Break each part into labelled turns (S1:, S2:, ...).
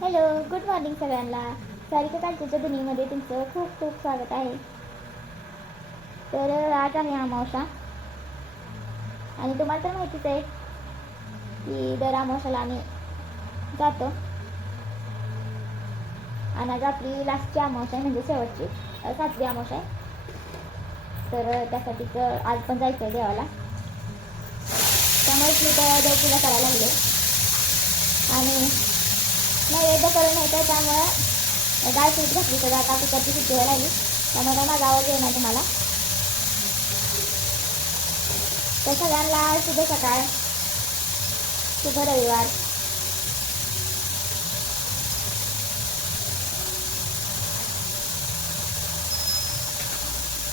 S1: Hello good morning सगळ्यांना. सारिका कालच्या दुनीमध्ये तुमचं खूप खूप स्वागत आहे. तर आज आहे अमावस्या आणि तुम्हाला तर माहितीच आहे की दर अमावस्याला आम्ही जातो. आणि आज आपली लास्टची अमावसा आहे म्हणजे शेवटची सातवी अमावसा आहे. तर अ, त्यासाठीच आज पण जायचं आहे देवाला. त्यामुळेच मी तर देवपूजा करायला लागले. आणि नैवेद्य करून येतं त्यामुळं डाळ पीठ घातली तर आता कुकरची सुट्टी व्हायला लागली. त्यामुळे काय माझा आवाज येणार तुम्हाला. तर सगळ्यांना शुभ सकाळ. शुभ रविवार.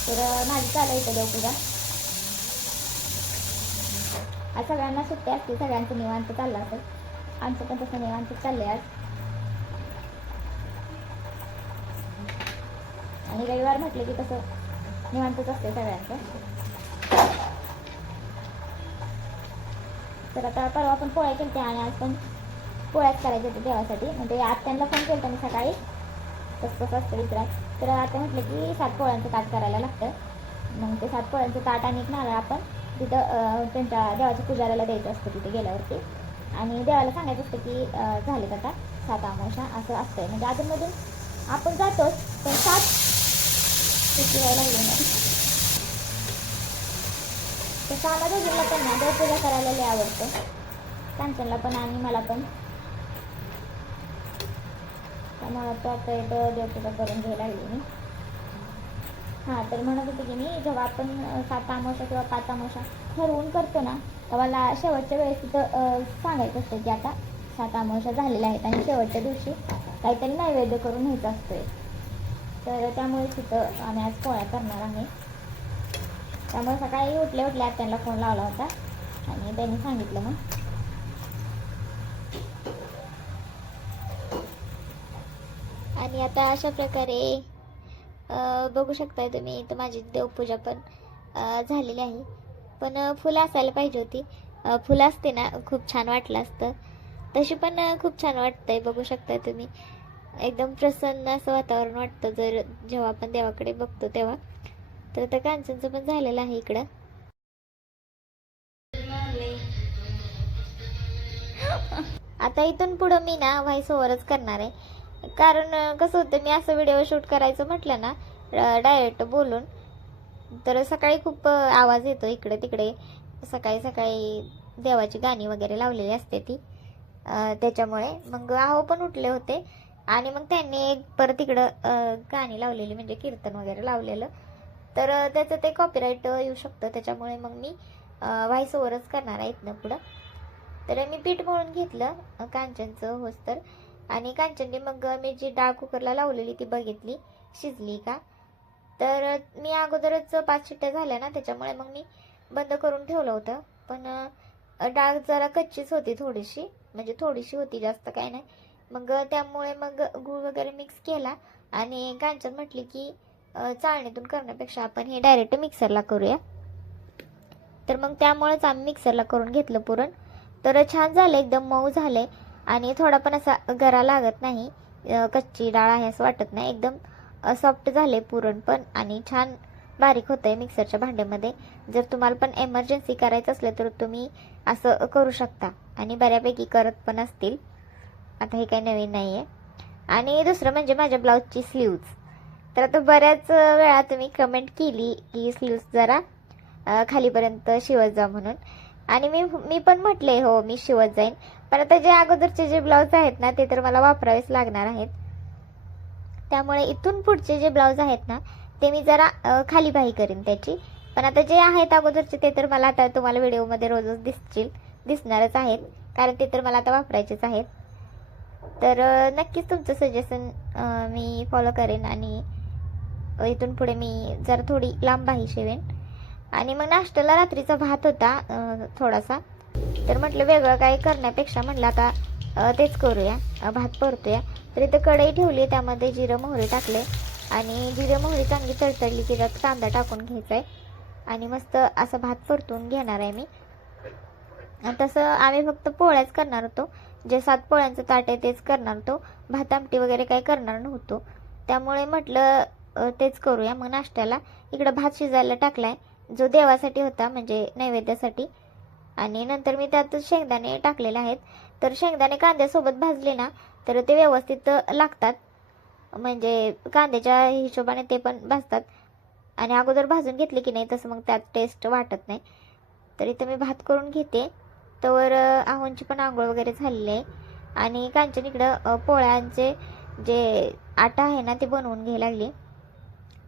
S1: तर माझी चालू इथं देवपूजा. आज सगळ्यांना सुट्टी असते सगळ्यांचं निवांत चाललं असेल. आमचं पण तसं निवांत चाललंय आज. आणि रविवार म्हटलं की कसं निवांतच असते सगळ्यांचं. तर आता परवा पण पोळ्या केलते आणि आज पण पोळ्याच करायच्या होत्या देवासाठी. म्हणजे आत्यांना फोन केला मी सकाळी. तसं कसं असतं विचाराय तर आता म्हटलं की सात पोळ्यांचं ताट करायला लागतं. मग ते सात पोळ्यांचं ताट आणि एक नारळ आपण तिथं त्यांच्या देवाच्या पुजाऱ्याला द्यायचं असतं तिथे गेल्यावरती. आणि देवाला सांगायचं असतं की झाले झालेत आता सात आमोशा असं असतंय. म्हणजे अजूनमधून आपण जातोच पण सात किती व्हायला तर दोघींना पण ना देवपूजा करायला लय आवडतं कांचनला पण आणि मला पण त्यामुळे तो आता एक देवपूजा करून घ्यायला लागली. मी हां तर म्हणत होते की मी जेव्हा आपण सात अमावस्या किंवा पाच अमावस्या ठरवून करतो ना तेव्हा मला शेवटच्या वेळेस तिथं सांगायचं असतं की आता सात अमावशा झालेल्या आहेत आणि शेवटच्या दिवशी काहीतरी नैवेद्य करून घ्यायचं असतं तर त्यामुळे तिथं आम्ही आज पोळ्या करणार आहे. त्यामुळे सकाळी उठल्या उठल्या त्यांना फोन लावला होता आणि त्यांनी सांगितलं मग. आणि आता अशा प्रकारे बघू शकताय तुम्ही इथं माझी देवपूजा पण झालेली आहे. पण फुलं असायला पाहिजे होती. फुलं असते ना खूप छान वाटलं असतं. तशी पण खूप छान वाटतंय बघू शकताय तुम्ही. एकदम प्रसन्न असं वातावरण वाटतं. जर जेव्हा आपण देवाकडे बघतो तेव्हा. तर आता कांचनचं पण झालेलं आहे इकडं. आता इथून पुढं मी ना व्हॉइस ओव्हरच करणार आहे. कारण कसं होतं मी असं व्हिडिओ शूट करायचं म्हटलं ना डायरेक्ट बोलून. तर सकाळी खूप आवाज येतो इकडे तिकडे. सकाळी सकाळी देवाची गाणी वगैरे लावलेली असते ती. त्याच्यामुळे. मग आहो पण उठले होते. आणि मग त्यांनी एक परत इकडं गाणी लावलेली म्हणजे कीर्तन वगैरे लावलेलं. तर त्याचं ते कॉपीराईट येऊ शकतं. त्याच्यामुळे मग मी व्हॉइस ओव्हरच करणार आहे इथनं पुढं. तर मी पीठ मळून घेतलं कांचनचं होस्तर आणि कांचनने मग मी जी डाळ कुकरला लावलेली ती बघितली शिजली का? तर मी अगोदरच पाच शिट्ट्या झाल्या ना त्याच्यामुळे मग मी बंद करून ठेवलं होतं. पण डाळ जरा कच्चीच होती थोडीशी. म्हणजे थोडीशी होती जास्त काय नाही. मग त्यामुळे मग गूळ वगैरे मिक्स केला आणि कांचन म्हटली की चाळणीतून करण्यापेक्षा आपण हे डायरेक्ट मिक्सरला करूया. तर मग त्यामुळेच आम्ही मिक्सरला करून घेतलं पुरण. तर छान झालं एकदम मऊ झाले आणि थोडा पण असा गरा लागत नाही. कच्ची डाळ आहे असं वाटत नाही. एकदम सॉफ्ट झाले पुरण पण आणि छान बारीक होतं आहे मिक्सरच्या भांड्यामध्ये. जर तुम्हाला पण एमर्जन्सी करायचं असलं तर तुम्ही असं करू शकता. आणि बऱ्यापैकी करत पण असतील. आता हे काही नवीन नाही आहे आणि दुसरं म्हणजे माझ्या ब्लाऊजची स्लीव्ज तर आता बऱ्याच वेळा तुम्ही कमेंट केली की स्लीव्ज जरा खालीपर्यंत शिवत जा म्हणून. आणि मी मी पण म्हटले हो मी शिवत जाईन. पण आता जे अगोदरचे जे ब्लाऊज आहेत ना ते तर मला वापरावेच लागणार आहेत. त्यामुळे इथून पुढचे जे ब्लाऊज आहेत ना ते मी जरा खाली बाही करेन त्याची. पण आता जे आहेत अगोदरचे ते तर मला आता तुम्हाला व्हिडिओमध्ये रोजच दिसतील दिसणारच आहेत. कारण ते तर मला आता वापरायचेच आहेत. तर नक्कीच तुमचं सजेशन मी फॉलो करेन आणि इथून पुढे मी जरा थोडी लांब बाही शिवेन आणि मग नाश्त्याला रात्रीचा भात होता थोडासा. तर म्हटलं वेगळं काही करण्यापेक्षा म्हटलं आता तेच करूया. भात परतूया. तर इथं कढई ठेवली त्यामध्ये जिरं मोहरी टाकले. आणि जिरं मोहरी चांगली तडतडली की त्यात कांदा टाकून घ्यायचा आहे आणि मस्त असं भात परतून घेणार आहे मी. आणि तसं आम्ही फक्त पोळ्याच करणार होतो. जे सात पोळ्यांचं ताट आहे तेच करणार तो भात आमटी वगैरे काही करणार नव्हतो. त्यामुळे म्हटलं तेच करूया. मग नाश्त्याला इकडं भात शिजायला टाकलाय. जो देवासाठी होता म्हणजे नैवेद्यासाठी. आणि नंतर मी त्यात शेंगदाणे टाकलेले आहेत. तर शेंगदाणे कांद्यासोबत भाजले ना तर ते व्यवस्थित लागतात. म्हणजे कांद्याच्या हिशोबाने ते पण भाजतात. आणि अगोदर भाजून घेतले की नाही तसं मग त्यात टेस्ट वाटत नाही. तर इथं मी भात करून घेते. तर आहोंची पण आंघोळ वगैरे झालेली आहे. आणि कांचन इकडं पोळ्यांचे जे आटा आहे ना ते बनवून घ्यायला लागली.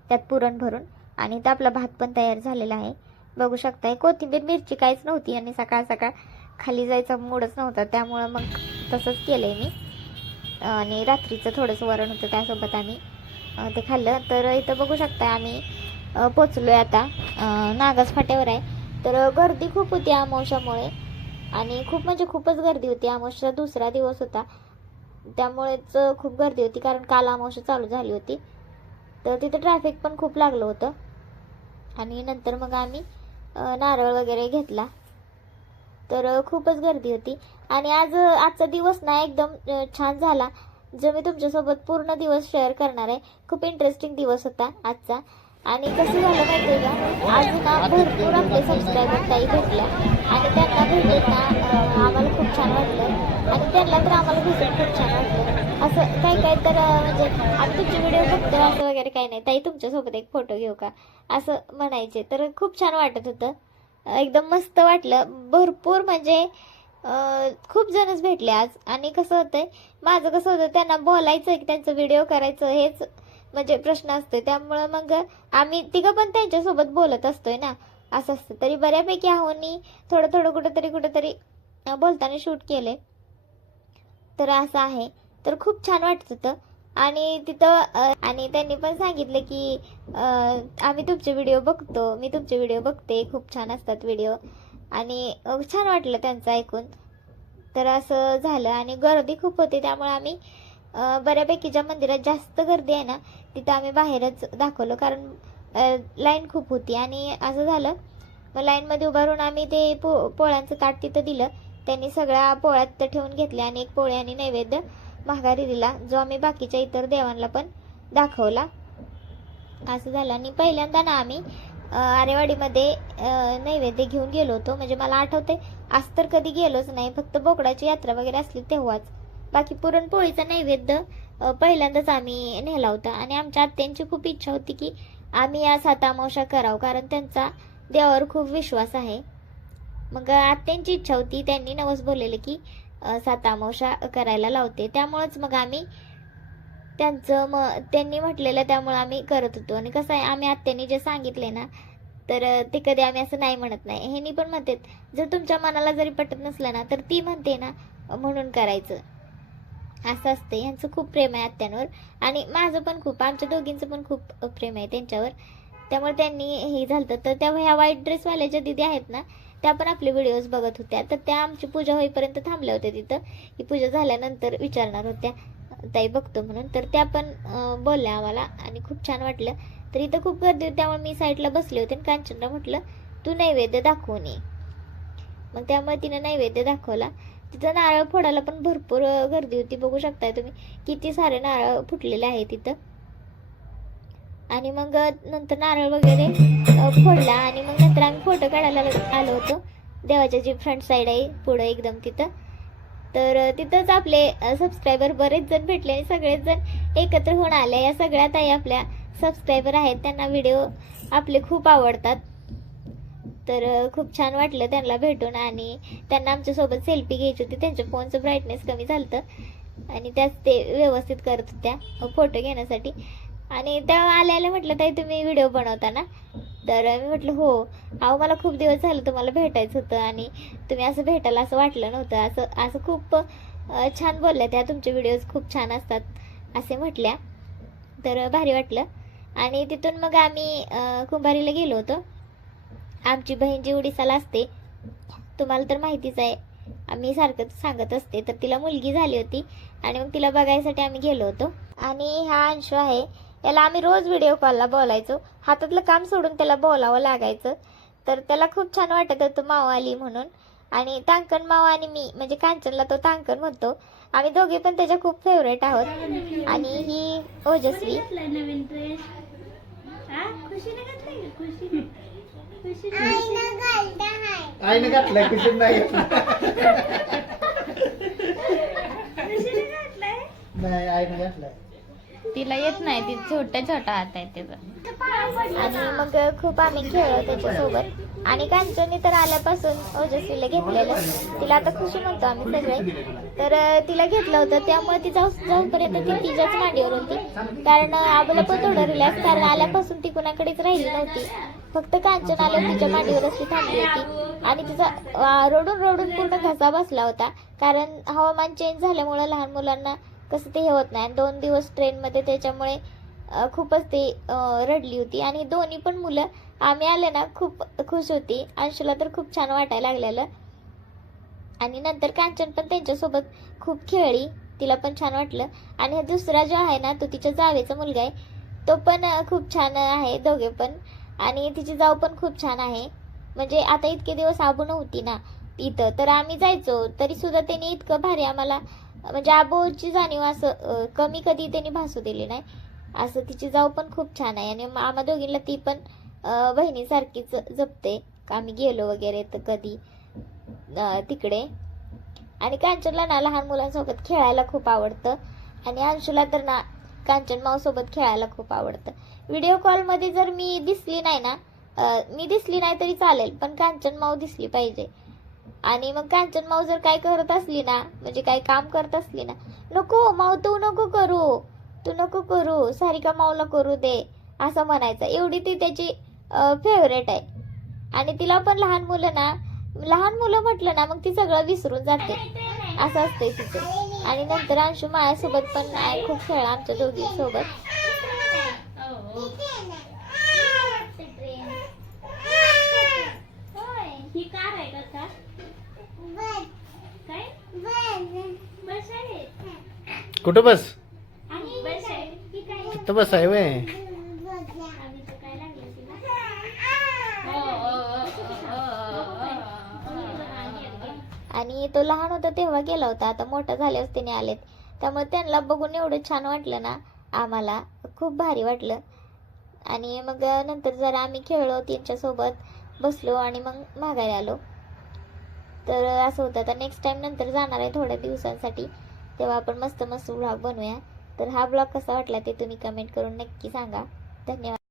S1: त्यात पुरण भरून. आणि तर आपला भात पण तयार झालेला आहे. बघू शकताय कोथिंबीर मिरची काहीच नव्हती. आणि सकाळ सकाळ खाली जायचा मूडच नव्हता. त्यामुळं मग तसंच केलं आहे मी. आणि रात्रीचं थोडंसं वरण होतं त्यासोबत आम्ही ते खाल्लं. तर इथं बघू शकता आम्ही पोचलो आहे आता. नागास फाट्यावर आहे. तर गर्दी खूप होती अमावश्यामुळे आणि खूप म्हणजे खूपच गर्दी होती. अमावस्या दुसरा दिवस होता. त्यामुळेच खूप गर्दी होती कारण काल अमावश्या चालू झाली होती. तर तिथं ट्रॅफिक पण खूप लागलं होतं. आणि नंतर मग आम्ही नारळ वगैरे घेतला. तर खूपच गर्दी होती. आणि आज आजचा दिवस ना एकदम छान झाला. जो मी तुमच्यासोबत पूर्ण दिवस शेअर करणार आहे. खूप इंटरेस्टिंग दिवस होता आजचा. आणि कसं झालं माहिती आहे का आज ना भरपूर आपले सबस्क्रायबर ताई भेटल्या. आणि त्यांना भेटून आम्हाला खूप छान वाटलं. आणि त्यांना तर आम्हाला भेटून खूप छान वाटलं. असं काही काही तर म्हणजे आम्ही तुमचे व्हिडिओ बघतो असं वगैरे काही नाही. ताई तुमच्यासोबत एक फोटो घेऊ का? असं म्हणायचे. तर खूप छान वाटत होतं. एकदम मस्त वाटलं. भरपूर म्हणजे खूप जणच भेटले आज. आणि कसं होतंय माझं कसं होतं त्यांना बोलायचं की त्यांचं व्हिडिओ करायचं हेच म्हणजे प्रश्न असतोय. त्यामुळं मग आम्ही तिघं पण त्यांच्यासोबत बोलत असतोय ना. असं असतं. तरी बऱ्यापैकी आहोनी थोडं थोडं कुठंतरी कुठंतरी बोलताना शूट केले. तर असं आहे. तर खूप छान वाटत होतं. आणि तिथं आणि त्यांनी पण सांगितलं की आम्ही तुमचे व्हिडिओ बघतो. मी तुमचे व्हिडिओ बघते. खूप छान असतात व्हिडिओ. आणि छान वाटलं त्यांचं ऐकून. तर असं झालं. आणि गर्दी खूप होती. त्यामुळे आम्ही बऱ्यापैकी ज्या मंदिरात जास्त गर्दी आहे ना तिथं आम्ही बाहेरच दाखवलो. कारण लाईन खूप होती. आणि असं झालं मग लाईनमध्ये उभा राहून आम्ही ते पो पोळ्यांचं ताट तिथं दिलं. त्यांनी सगळ्या पोळ्यात ठेवून घेतल्या आणि एक पोळी आणि नैवेद्य माघारी दिला जो आम्ही बाकीच्या इतर देवांना पण दाखवला. असं झालं. आणि पहिल्यांदा ना आम्ही आरेवाडीमध्ये नैवेद्य घेऊन गेलो होतो. म्हणजे मला आठवते आज तर कधी गेलोच नाही. फक्त बोकडाची यात्रा वगैरे असली तेव्हाच. बाकी पुरणपोळीचा नैवेद्य पहिल्यांदाच आम्ही नेला होता. आणि आमच्या आत्यांची खूप इच्छा होती की आम्ही या सातामावशा करावं कारण त्यांचा देवावर खूप विश्वास आहे. मग आत्यांची इच्छा होती त्यांनी नवस बोललेलं की सातामावशा करायला लावते. त्यामुळंच मग आम्ही त्यांचं मग त्यांनी म्हटलेलं त्यामुळं आम्ही करत होतो. आणि कसं आहे आम्ही आत्यांनी जे सांगितले ना तर ते कधी आम्ही असं नाही म्हणत नाही. हेनी पण म्हणतात जर तुमच्या मनाला जरी पटत नसलं ना तर ती म्हणते ना म्हणून करायचं. असं असतं यांचं खूप प्रेम आहे आत्यांवर. आणि माझं पण खूप आमच्या दोघींचं पण खूप प्रेम आहे त्यांच्यावर. त्यामुळे त्यांनी हे झालं तर त्या ह्या व्हाईट ड्रेसवाल्या ज्या दिदी आहेत ना त्या पण आपले व्हिडिओज बघत होत्या. तर त्या आमची पूजा होईपर्यंत थांबल्या होत्या तिथं. ही पूजा झाल्यानंतर विचारणार होत्या ताई बघतो म्हणून. तर त्या पण बोलल्या आम्हाला आणि खूप छान वाटलं. तर इथं खूप गर्दी होती. त्यामुळे मी साईडला बसले होते आणि कांचनला म्हटलं तू नैवेद्य दाखवून ये मग त्यामुळे तिनं नैवेद्य दाखवला. तिथं नारळ फोडायला पण भरपूर गर्दी होती. बघू शकताय तुम्ही. किती सारे नारळ फुटलेले आहे तिथं. आणि मग नंतर नारळ वगैरे फोडला. आणि मग नंतर आम्ही फोटो काढायला आलो होतो. देवाच्या जी फ्रंट साईड आहे पुढं एकदम तिथं. तर तिथंच आपले सबस्क्रायबर बरेच जण भेटले आणि सगळेच जण एकत्र होऊन आले. या सगळ्यात आई आपल्या सबस्क्रायबर आहेत. त्यांना व्हिडिओ आपले खूप आवडतात. तर खूप छान वाटलं त्यांना भेटून आणि त्यांना आमच्यासोबत सेल्फी घ्यायची होती. त्यांच्या फोनचं ब्राईटनेस कमी झालं आणि त्याच ते व्यवस्थित करत होत्या फोटो घेण्यासाठी. आणि त्या आल्याला म्हटलं ताई तुम्ही व्हिडिओ बनवता ना? तर मी म्हटलं हो. अहो मला खूप दिवस झालं तुम्हाला भेटायचं होतं आणि तुम्ही असं भेटायला असं वाटलं नव्हतं. असं असं खूप छान बोलल्या त्या. तुमचे व्हिडिओज खूप छान असतात असे म्हटल्या. तर भारी वाटलं. आणि तिथून मग आम्ही कुंभारीला गेलो होतो. आमची बहीण जी उडीसाला असते तुम्हाला तर माहितीच आहे. आम्ही सारखं सांगत असते तर तिला मुलगी झाली होती आणि मग तिला बघायसाठी आम्ही गेलो होतो. आणि हा अंशू आहे याला आम्ही रोज व्हिडिओ कॉलला बोलायचो. हातातलं काम सोडून त्याला बोलावं लागायचं. तर त्याला खूप छान वाटत होतं माऊ आली म्हणून. आणि तांकण मावा आणि मी म्हणजे कांचनला तो तांकण म्हणतो. आम्ही दोघे पण त्याच्या खूप फेवरेट आहोत. आणि ही ओजस्वी.
S2: आईने घातलाय कुठून नाही घातला. नाही आईने घातलाय.
S3: तिला येत नाही ती छोट्या छोटा हात आहे तिचा.
S1: आणि मग खूप आम्ही खेळलो त्याच्यासोबत. आणि कांचनी तर आल्यापासून ओजस्वीला घेतलेलं. तिला आता खुशी म्हणतो आम्ही सगळे. तर तिला घेतलं होतं. त्यामुळे ती जाऊ जाऊपर्यंत ती तिच्याच मांडीवर होती. कारण अं, पण थोडं रिलॅक्स कारण आल्यापासून ती कुणाकडेच राहिली नव्हती. फक्त कांचन आलं तिच्या मांडीवरच ती थांबली होती. आणि तिचा रडून रडून पूर्ण घसा बसला होता. कारण हवामान चेंज झाल्यामुळे लहान मुलांना कसं ते हे होत नाही. आणि दोन दिवस ट्रेनमध्ये त्याच्यामुळे खूपच ती रडली होती. आणि दोन्ही पण मुलं आम्ही आले ना खूप खुश होती. अंशुला तर खूप छान वाटायला लागलेलं. आणि नंतर कांचन पण त्यांच्यासोबत खूप खेळली. तिला पण छान वाटलं. आणि हा दुसरा जो आहे ना तो तिच्या जावेचा मुलगा आहे. तो पण खूप छान आहे दोघे पण. आणि तिची जाऊ पण खूप छान आहे. म्हणजे आता इतके दिवस आबू नव्हती ना इथं तर आम्ही जायचो. तरी सुद्धा त्यांनी इतकं भारी आम्हाला म्हणजे आबोची जाणीव असं कमी कधी त्यांनी भासू दिली नाही. असं तिची जाऊ पण खूप छान आहे. आणि आम्हा दोघींना ती पण बहिणीसारखीच जपते. आम्ही गेलो वगैरे तर कधी तिकडे. आणि कांचनला ना लहान मुलांसोबत खेळायला खूप आवडतं. आणि अंशुला तर ना कांचन माऊसोबत खेळायला खूप आवडतं. व्हिडिओ कॉलमध्ये जर मी दिसली नाही ना मी दिसली नाही तरी चालेल पण कांचन माऊ दिसली पाहिजे. आणि मग कांचन माऊ जर काय करत असली ना म्हणजे काय काम करत असली ना नको माऊ तू नको करू तू नको करू सारिका माऊला करू दे असं म्हणायचं. एवढी ती त्याची फेवरेट आहे. आणि तिला पण लहान मुलं ना लहान मुलं म्हटलं ना मग ती सगळं विसरून जाते. असं असतंय तिचं. आणि नंतर अंशू माझ्यासोबत पण आहे खूप खेळ आमच्या दोघी सोबत
S4: होय ही कार आहे का का काय बस आहे
S2: कुठं बस?
S4: आणि बस आहे काय
S2: तिथं बस आहे वय?
S1: आणि तो लहान होता तेव्हा गेला होता आता मोठा झाल्यावर त्याने आलेत. त्यामुळे त्यांना बघून एवढं छान वाटलं ना आम्हाला. खूप भारी वाटलं. आणि मग नंतर जरा आम्ही खेळलो त्यांच्यासोबत बसलो आणि मग माघारी आलो. तर असं होतं आता नेक्स्ट टाइम नंतर जाणार आहे थोड्या दिवसांसाठी. तेव्हा आपण मस्त मस्त ब्लॉग बनवूया. तर हा ब्लॉग कसा वाटला ते तुम्ही कमेंट करून नक्की सांगा. धन्यवाद.